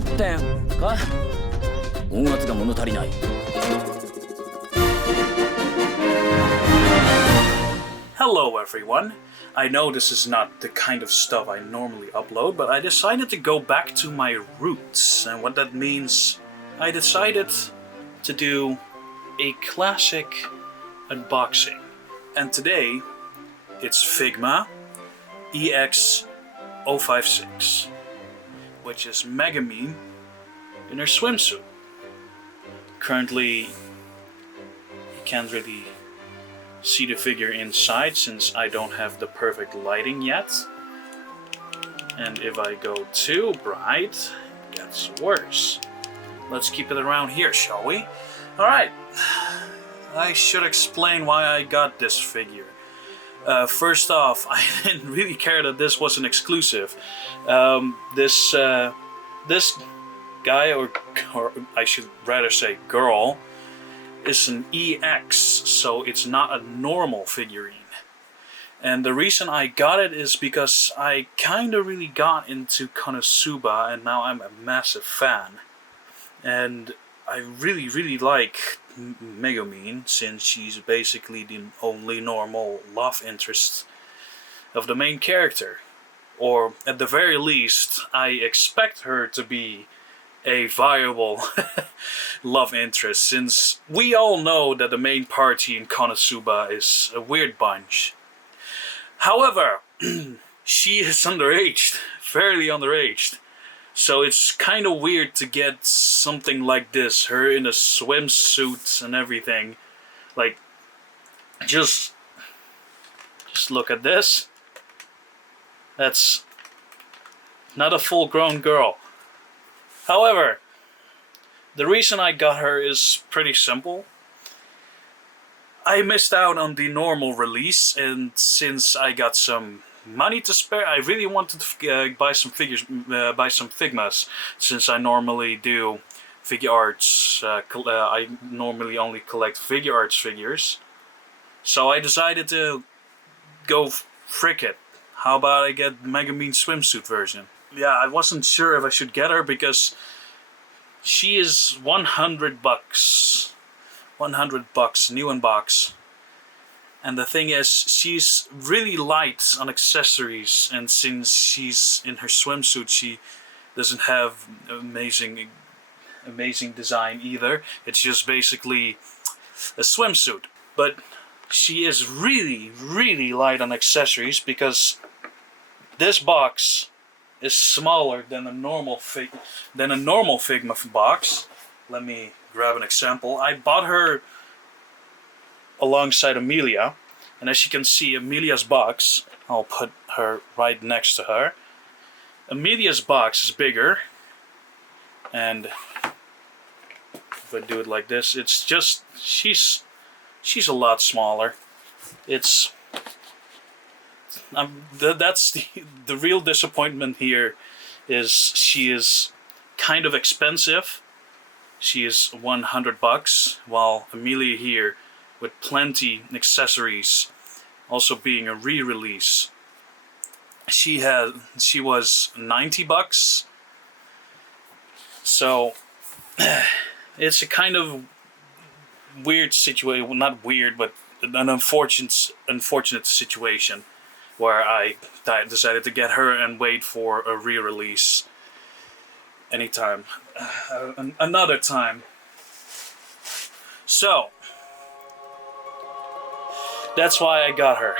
点か。音圧が物足りない。Hello everyone. I know this is not the kind of stuff I normally upload, but I decided to go back to my roots, and what that means, I decided to do a classic unboxing. And today, it's Figma EX-056, which is Megumin in her swimsuit. Currently, you can't really see the figure inside since I don't have the perfect lighting yet. And if I go too bright, it gets worse. Let's keep it around here, shall we? Alright, I should explain why I got this figure. First off, I didn't really care that this was an exclusive. This guy, or I should rather say girl, is an EX, so it's not a normal figurine. And the reason I got it is because I kinda really got into Konosuba, and now I'm a massive fan. And I really like Megumin, since she's basically the only normal love interest of the main character. Or at the very least, I expect her to be a viable love interest, since we all know that the main party in Konosuba is a weird bunch. However, she is underaged, fairly underaged. So it's kind of weird to get something like this, her in a swimsuit and everything. Like, just look at this. That's not a full-grown girl. However, the reason I got her is pretty simple. I missed out on the normal release, and since I got some money to spare, I really wanted to buy some figures, buy some Figmas, since I normally do figure arts. I normally only collect figure arts figures, so I decided to go frick it. How about I get Megumin swimsuit version? Yeah, I wasn't sure if I should get her because she is 100 bucks. 100 bucks, new in box. And the thing is, she's really light on accessories, and since she's in her swimsuit, she doesn't have amazing design either. It's just basically a swimsuit. But she is really light on accessories, because this box is smaller than a normal Figma box. Let me grab an example. I bought her alongside Amelia, and as you can see, Amelia's box, I'll put her right next to her. Amelia's box is bigger, and if I do it like this, it's just she's a lot smaller. It's that's the real disappointment here. Is she is kind of expensive. She is 100 bucks, while Amelia here, with plenty accessories, also being a re-release, she was 90 bucks. So it's a kind of weird situation, well, not weird, but an unfortunate situation, where I decided to get her and wait for a re-release anytime, another time. So that's why I got her.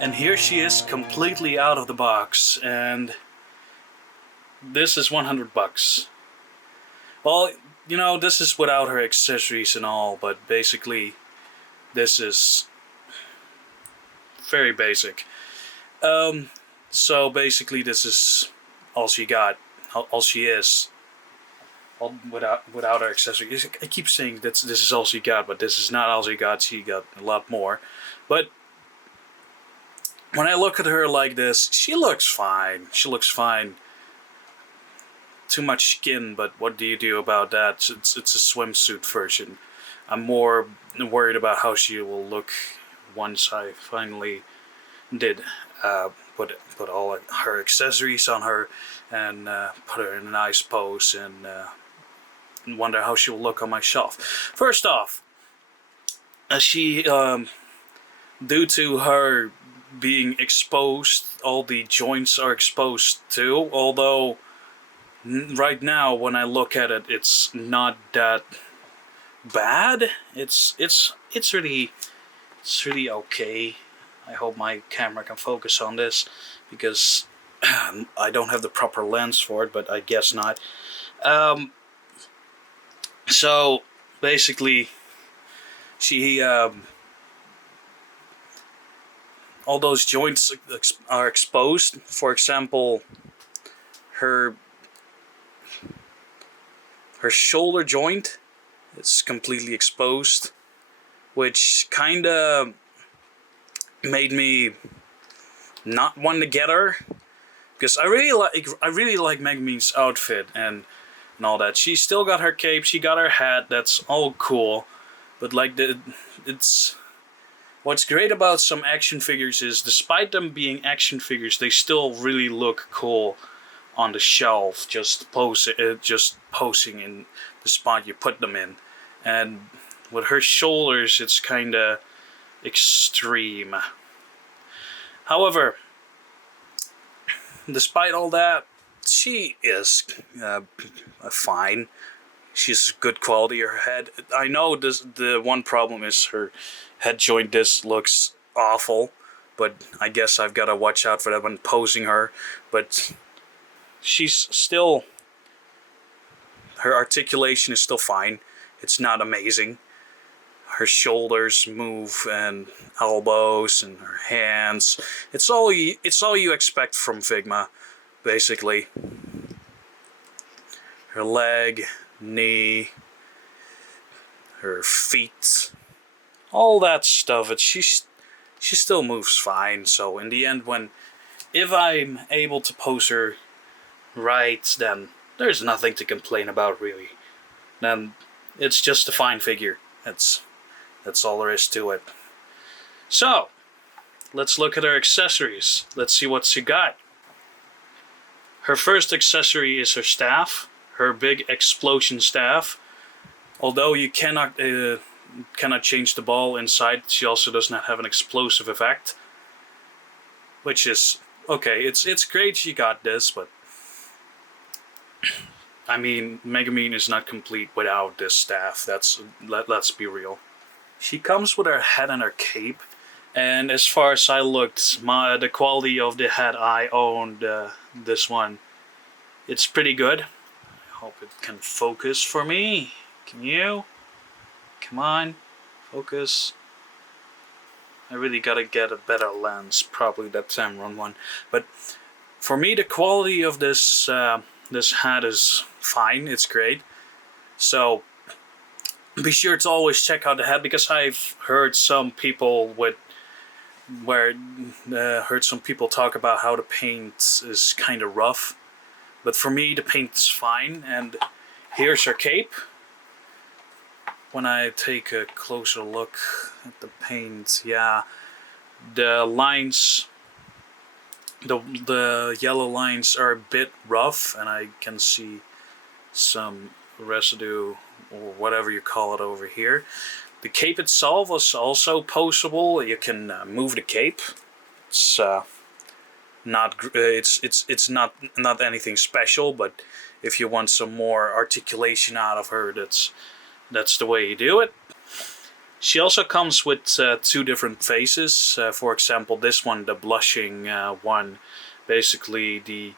And here she is, completely out of the box, and this is 100 bucks. Well, you know, this is without her accessories and all, but basically this is very basic. So basically this is all she got, all she is, without her accessories. I keep saying that this is all she got, but this is not all she got. She got a lot more. But when I look at her like this, she looks fine. She looks fine. Too much skin, but what do you do about that? It's a swimsuit version. I'm more worried about how she will look once I finally did put all her accessories on her and put her in a nice pose and wonder how she will look on my shelf. First off, she due to her being exposed, all the joints are exposed too, although right now when I look at it, it's not that bad. It's really okay. I hope my camera can focus on this because I don't have the proper lens for it, but I guess not. So basically, she all those joints are exposed. For example, her shoulder joint is completely exposed, which kinda made me not want to get her, because I really like Megumin's outfit and all that. She still got her cape, she got her hat, that's all cool, but like it's what's great about some action figures is, despite them being action figures, they still really look cool on the shelf, just posing in the spot you put them in. And with her shoulders, it's kinda extreme. However, despite all that, she is fine. She's good quality. Her head, I know the one problem is her head joint. This looks awful, but I guess I've got to watch out for that when posing her. But she's still, her articulation is still fine. It's not amazing. Her shoulders move, and elbows, and her hands. It's all you expect from Figma, basically. Her leg, knee, her feet, all that stuff. She still moves fine. So in the end, if I'm able to pose her right, then there's nothing to complain about, really. Then it's just a fine figure. That's all there is to it. So, let's look at her accessories. Let's see what she got. Her first accessory is her staff, her big explosion staff. Although you cannot change the ball inside, she also does not have an explosive effect. Which is okay. It's great she got this, but I mean, Megumin is not complete without this staff. Let's be real. She comes with her hat and her cape, and as far as I looked, the quality of the hat I owned, this one, it's pretty good. I hope it can focus for me. Can you? Come on, focus. I really gotta get a better lens, probably that Tamron one. But for me, the quality of this hat is fine. It's great. So be sure to always check out the hat, because I've heard some people heard some people talk about how the paint is kind of rough, but for me the paint is fine. And here's her cape. When I take a closer look at the paint, yeah, the lines, the yellow lines are a bit rough, and I can see some residue, or whatever you call it, over here. The cape itself is also poseable. You can move the cape. It's not anything special, but if you want some more articulation out of her, that's the way you do it. She also comes with two different faces. For example, this one, the blushing one, basically the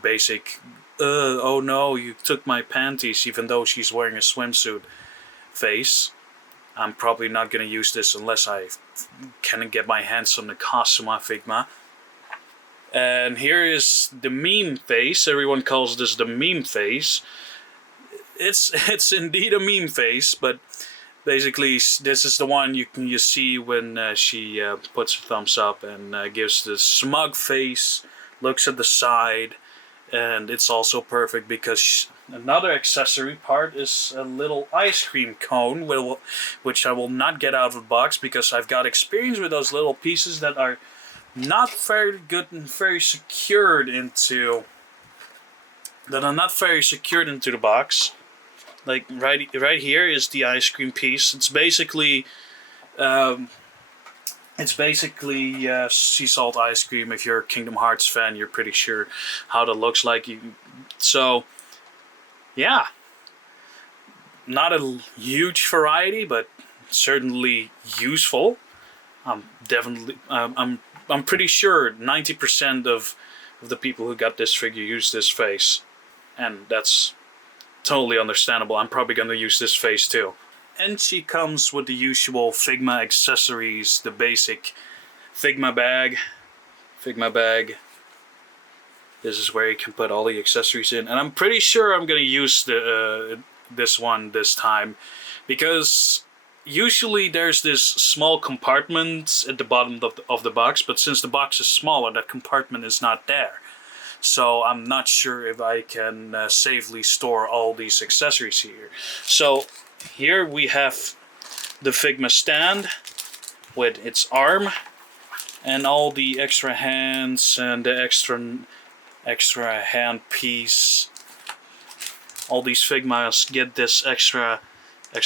basic oh no, you took my panties, even though she's wearing a swimsuit face. I'm probably not going to use this unless I can get my hands on the costume Figma. And here is the meme face. Everyone calls this the meme face. It's indeed a meme face, but basically this is the one you see when she puts her thumbs up and gives the smug face, looks at the side, And it's also perfect because another accessory part is a little ice cream cone, which I will not get out of the box because I've got experience with those little pieces that are not very good and very secured into the box. Like right here is the ice cream piece. It's basically sea salt ice cream. If you're a Kingdom Hearts fan, you're pretty sure how that looks like. So yeah, not a huge variety, but certainly useful. I'm pretty sure 90% of the people who got this figure use this face, and that's totally understandable. I'm probably gonna use this face too. And she comes with the usual Figma accessories, the basic Figma bag. This is where you can put all the accessories in, and I'm pretty sure I'm gonna use this one this time, because usually there's this small compartment at the bottom of the box, but since the box is smaller, that compartment is not there. So I'm not sure if I can safely store all these accessories here. So here we have the Figma stand with its arm and all the extra hands and the extra hand piece. All these Figmas get this extra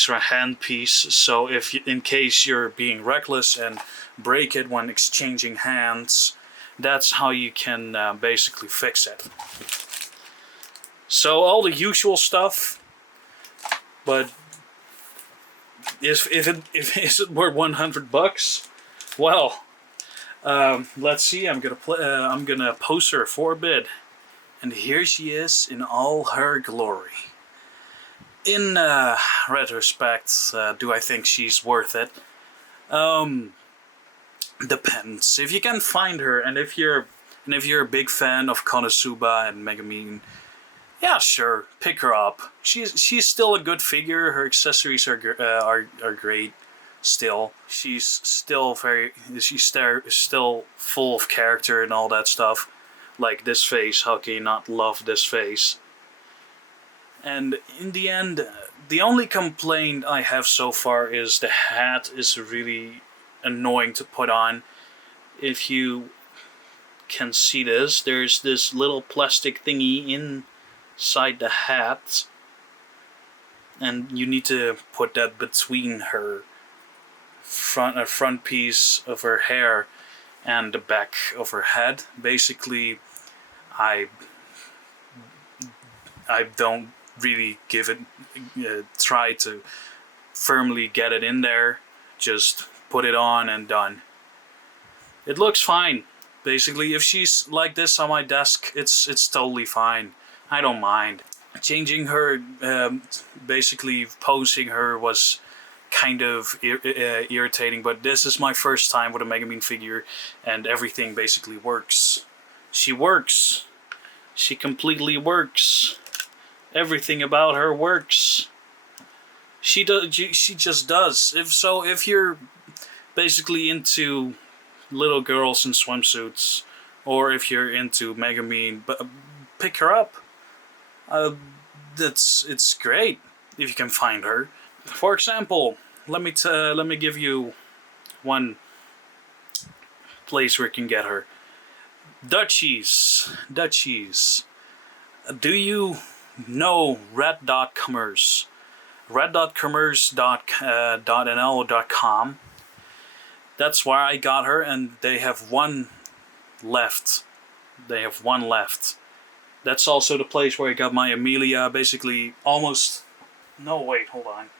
hand piece, so if in case you're being reckless and break it when exchanging hands, that's how you can basically fix it. So all the usual stuff, but is it worth $100? Well, let's see. I'm gonna pose her for a bit, and here she is in all her glory. In retrospect, do I think she's worth it? Depends. If you can find her, and if you're a big fan of Konosuba and Megumin, yeah, sure, pick her up. She's still a good figure. Her accessories are great. Still, she's still full of character and all that stuff. Like this face, how can you not love this face? And in the end, the only complaint I have so far is the hat is really annoying to put on. If you can see this, there's this little plastic thingy inside the hat, and you need to put that between her front piece of her hair and the back of her head. Basically, I don't really give it try to firmly get it in there. Just put it on and done. It looks fine. Basically, if she's like this on my desk, it's totally fine. I don't mind. Changing her, basically posing her was kind of irritating, but this is my first time with a Megumin figure, and everything basically works. She works. She completely works. Everything about her works. She just does. If you're basically into little girls in swimsuits, or if you're into Megumin, pick her up. It's great if you can find her. For example, let me give you one place where you can get her. Duchies. Do you know Red Dot Commerce? reddotcommerce.nl.com. That's where I got her, and they have one left. That's also the place where I got my Amelia. Basically, almost. No, wait, hold on.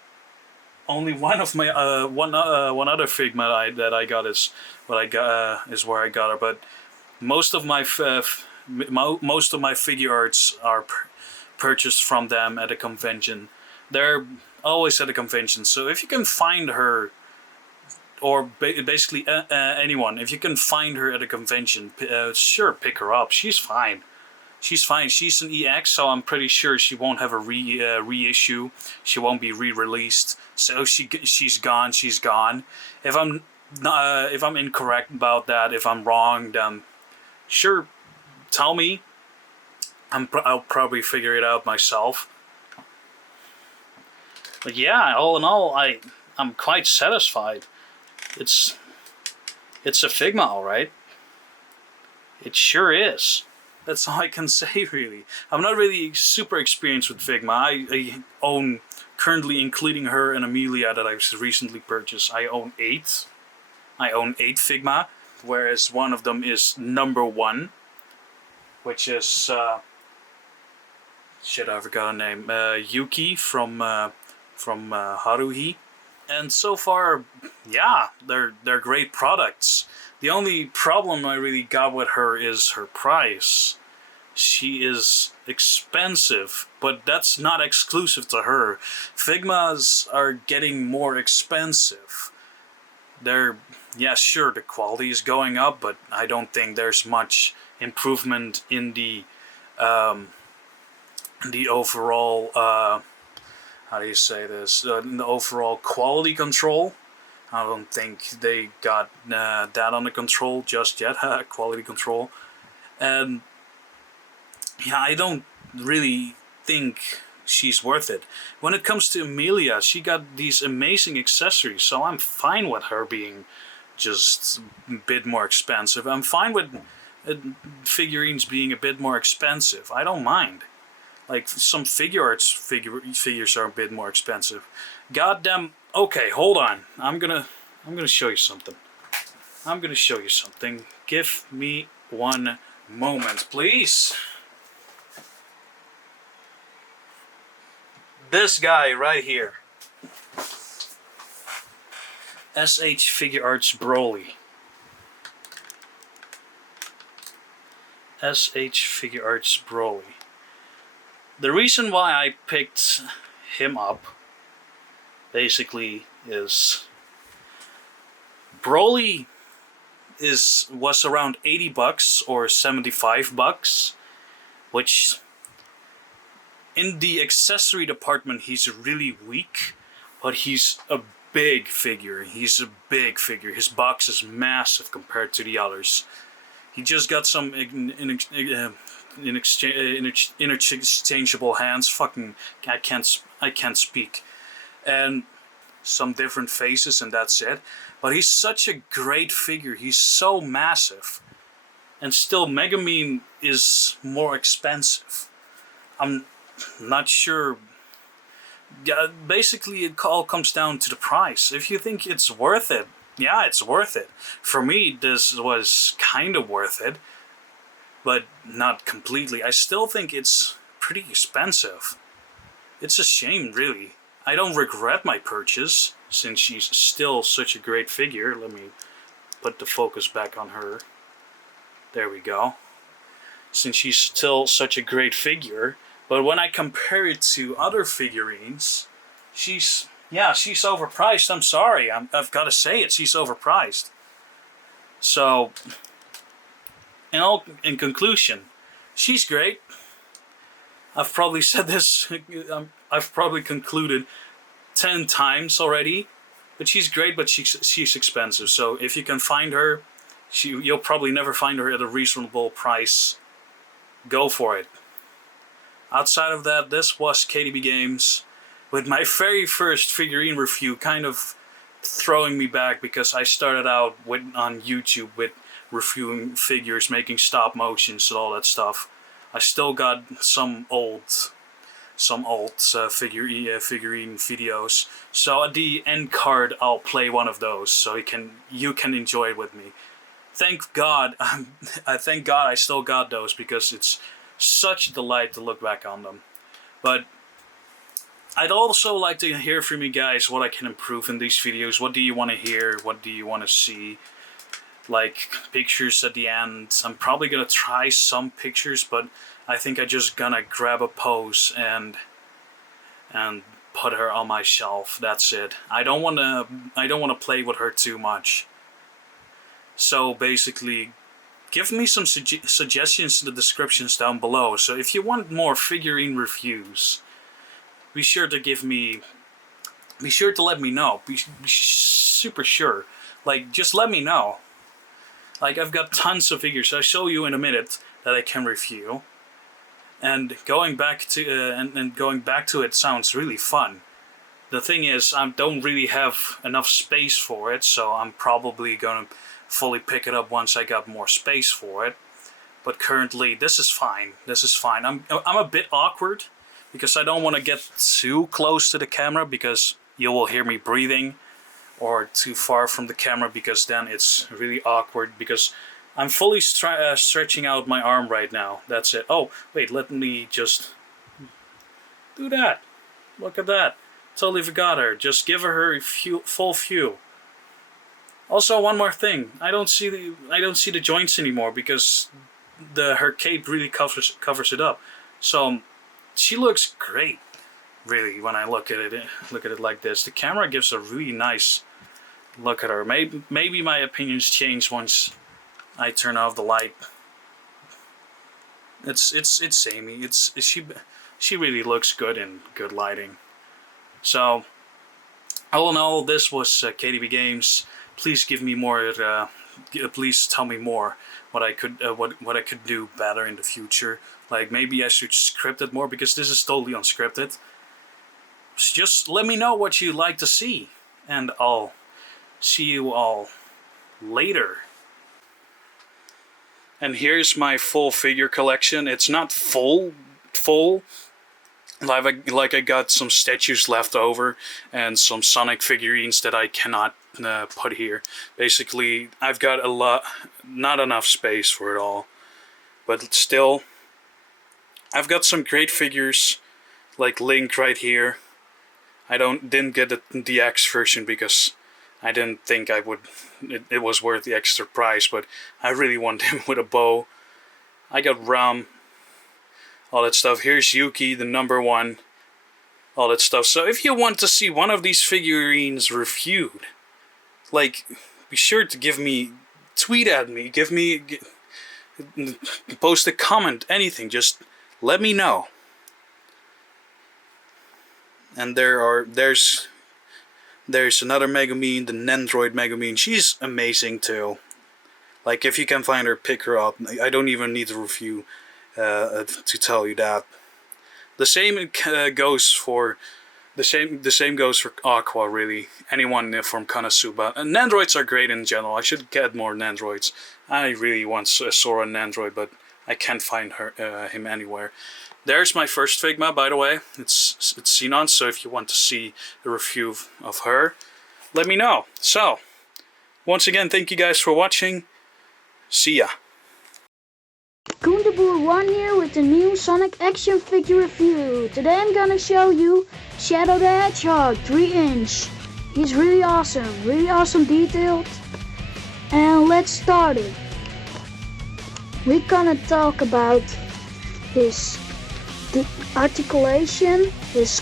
Only one of my one other Figma that I got is what I got is where I got her. But most of my figure arts are purchased from them at a convention. They're always at a convention. So if you can find her, or basically anyone, if you can find her at a convention, sure, pick her up. She's fine. She's an EX, so I'm pretty sure she won't have a reissue. She won't be re-released. So she's gone. If I'm incorrect about that, if I'm wrong, then sure, tell me. I'll probably figure it out myself. But yeah, all in all, I'm quite satisfied. It's a Figma, alright. It sure is. That's all I can say, really. I'm not really super experienced with Figma. I own, currently including her and Amelia that I've recently purchased, I own 8. I own 8 Figma, whereas one of them is number 1, which is shit, I forgot her name. Yuki from Haruhi. And so far, yeah, they're great products. The only problem I really got with her is her price. She is expensive, but that's not exclusive to her. Figmas are getting more expensive. Yeah, sure, the quality is going up, but I don't think there's much improvement in the overall, how do you say this, in the overall quality control. I don't think they got that under control just yet, quality control. And yeah, I don't really think she's worth it. When it comes to Amelia, she got these amazing accessories, so I'm fine with her being just a bit more expensive. I'm fine with figurines being a bit more expensive. I don't mind. Like, some figure arts figures are a bit more expensive. Goddamn. Okay, hold on. I'm gonna show you something. I'm gonna show you something. Give me one moment, please. This guy right here. SH Figure Arts Broly. SH Figure Arts Broly. The reason why I picked him up basically is Broly was around $80 or $75, which in the accessory department he's really weak, but he's a big figure. He's a big figure. His box is massive compared to the others. He just got some interchangeable hands. Fucking, I can't speak. And some different faces, and that's it. But he's such a great figure. He's so massive. And still, Megumin is more expensive. I'm not sure. Yeah, basically, it all comes down to the price. If you think it's worth it, yeah, it's worth it. For me, this was kind of worth it, but not completely. I still think it's pretty expensive. It's a shame, really. I don't regret my purchase, since she's still such a great figure. Let me put the focus back on her. There we go. Since she's still such a great figure, but when I compare it to other figurines, she's overpriced. I'm sorry, I've got to say it. She's overpriced. So, in conclusion, she's great. I've probably said this. I've probably concluded 10 times already. But she's great, but she's expensive. So if you can find her, you'll probably never find her at a reasonable price. Go for it. Outside of that, this was KDBgames with my very first figurine review, kind of throwing me back because I started out on YouTube with reviewing figures, making stop motions and all that stuff. I still got some old figurine videos. So at the end card, I'll play one of those so you can enjoy it with me. Thank God, I thank God I still got those because it's such a delight to look back on them. But I'd also like to hear from you guys what I can improve in these videos. What do you want to hear? What do you want to see? Like pictures at the end. I'm probably gonna try some pictures, but I think I'm just gonna grab a pose and put her on my shelf. That's it. I don't wanna play with her too much. So basically, give me some suggestions in the descriptions down below. So if you want more figurine reviews, be sure to let me know. Be super sure. Like, just let me know. Like, I've got tons of figures. I'll show you in a minute that I can review. and going back to it sounds really fun. The thing is, I don't really have enough space for it, so I'm probably gonna fully pick it up once I got more space for it. But currently, this is fine. This is fine. I'm a bit awkward because I don't want to get too close to the camera because you will hear me breathing, or too far from the camera because then it's really awkward because I'm fully stretching out my arm right now. That's it. Oh, wait, let me just do that. Look at that. Totally forgot her. Just give her a full view. Also, one more thing. I don't see the joints anymore because her cape really covers it up. So she looks great, really, when I look at it like this. The camera gives a really nice look at her. Maybe my opinions change once I turn off the light. It's samey. She really looks good in good lighting. So all in all, this was KDBgames. Please give me more. Please tell me more what I could do better in the future. Like maybe I should script it more because this is totally unscripted. Just let me know what you'd like to see, and I'll see you all later. And here's my full figure collection. It's not full. Like I got some statues left over and some Sonic figurines that I cannot put here. Basically, I've got not enough space for it all. But still, I've got some great figures, like Link right here. I didn't get the X version because I didn't think it was worth the extra price, but I really want him with a bow. I got Ram, all that stuff. Here's Yuki, the #1, all that stuff. So if you want to see one of these figurines reviewed, like, be sure to tweet at me, post a comment, anything, just let me know. And there's another Megumin, the Nendroid Megumin. She's amazing too. Like, if you can find her, pick her up. I don't even need a review to tell you that. The same goes for Aqua, really. Anyone from Konosuba. And Nendroids are great in general. I should get more Nendroids. I really want a Sora Nendroid, but I can't find him anywhere. There's my first Figma, by the way. It's Sinon, so if you want to see a review of her, let me know. So, once again, thank you guys for watching. See ya. Koondaboer1 here with the new Sonic action figure review. Today I'm gonna show you Shadow the Hedgehog 3-inch. He's really awesome detailed. And let's start it. We're gonna talk about his articulation, his